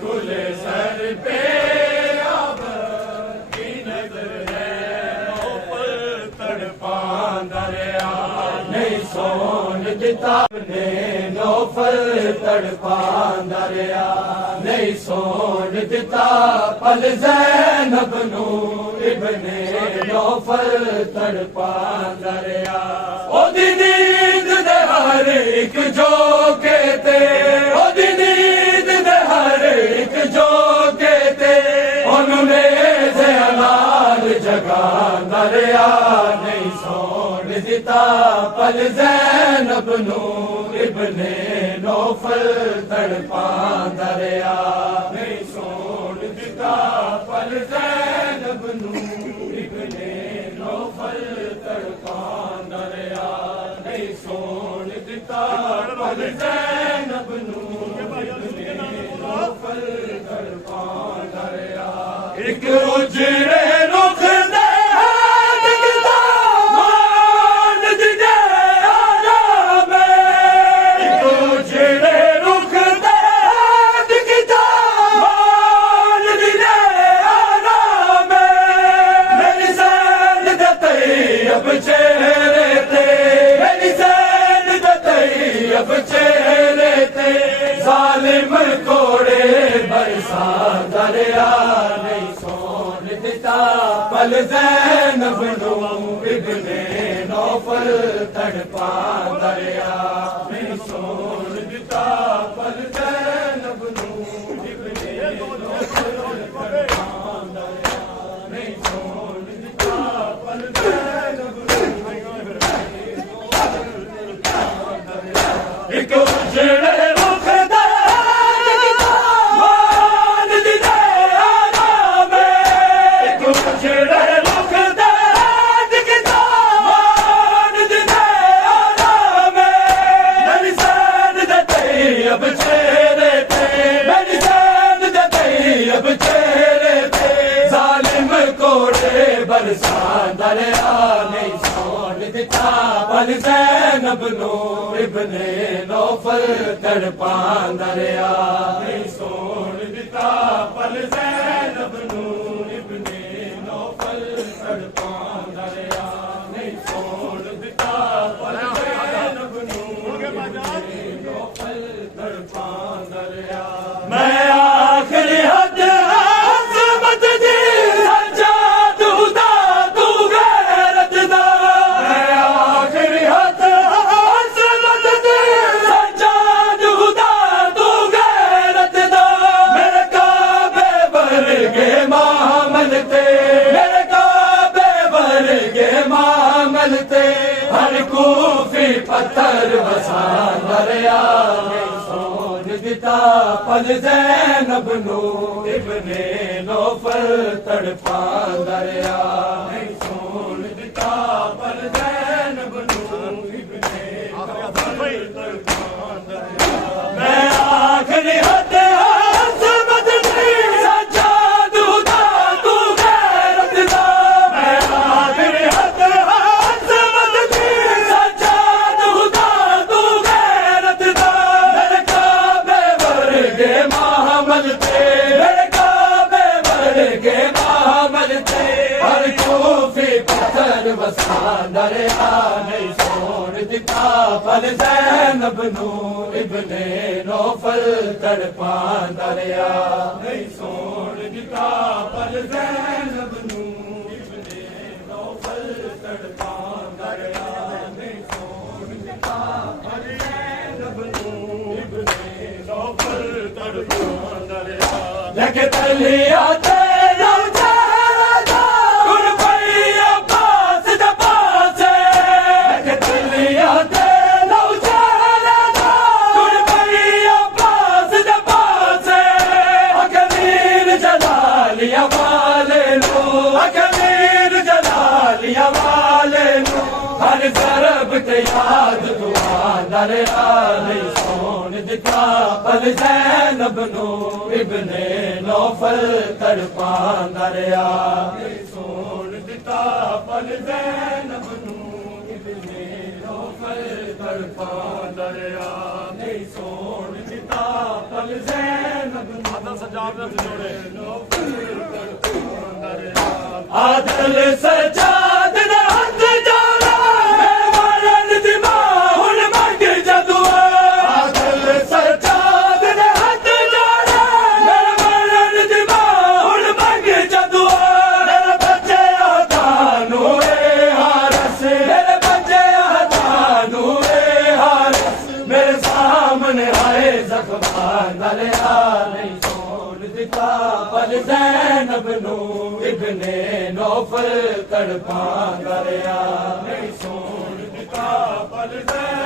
खुले सर पे अब की नजर है ऊपर तड़पा दरिया नहीं सोन दिता ने नौफल तड़पा दरिया नहीं सोन दिता पल ज़ैनब नू इब्ने नौफल तड़पा दरिया ओदी नींद दे हर एक झोंके ते ओदी नींद दे हर एक झोंके ते उन्होंने ज़लाल जगा दरिया नहीं सोन दिता पल ज़ैनब नू इब्ने नौफल तड़पा दरिया नहीं सोन दिता पल ज़ैनब नू इब्ने नौफल तड़पा दरिया नहीं सोन दिता पल ज़ैनब नू इब्ने नौफल तड़पा दरिया एक उजड़े रुख दरिया नहीं सोन दिता पल ज़ैनब नू इब्ने नौफल तड़पा दरिया नहीं सोन दिता पल ज़ैनब नू इब्ने नौफल तड़पा दरिया नहीं सोन दिता पल ज़ैनब नू इब्ने नौफल तड़पा दरिया एक उजड़े दरिया नहीं सोन दिता पल ज़ैनब नू इब्ने नौफल तड़पा दरिया नहीं सोन दिता पल ज़ैनब नू इब्ने नौफल तड़पा दरिया नहीं सोन दिता पल ज़ैनब नू इब्ने नौफल तड़पा दरिया मैं आखिरी हद हर कूफी पत्थर बसा दरिया नहीं सोन दिता पल ज़ैनब नू इब्ने नौफल तड़पा दरिया नहीं सोन दिता पल ज़ैनब नू इब्ने नौफल तड़पा दरिया मैं आखिरी हद दरिया नहीं सोन दिता पल ज़ैनब नू इब्ने नौफल तड़पा दरिया नहीं सोन दिता पल ज़ैनब नू इब्ने नौफल तड़पा दरिया नहीं सोन दिता पल ज़ैनब नू इब्ने नौफल तड़पा दरिया लेके तलिया हर तरफ ते याद दुआ दरिया नहीं सोन दिता पल ज़ैनब नू इब्ने नौफल तड़पा दरिया नहीं सोन दिता पल ज़ैनब नू इब्ने नौफल तड़पा दरिया नहीं सोन दिता पल ज़ैनब नू आदल सजाद दा हथ जोड़ा मैं मारन दी मां हुण मंग जदुआ आदल सजाद दा हथ जोड़ा मैं मारन दी मां हुण मंग जदुआ मेरे बच्चे आदानू ए हारस मेरे बच्चे आदानू ए हारस मेरे सामने आए ज़ख्मां दरिया नहीं सोन दिता पल ज़ैनब नू इब्ने नौफल तड़पा दरिया नहीं सोन दिता पल ज़ैनब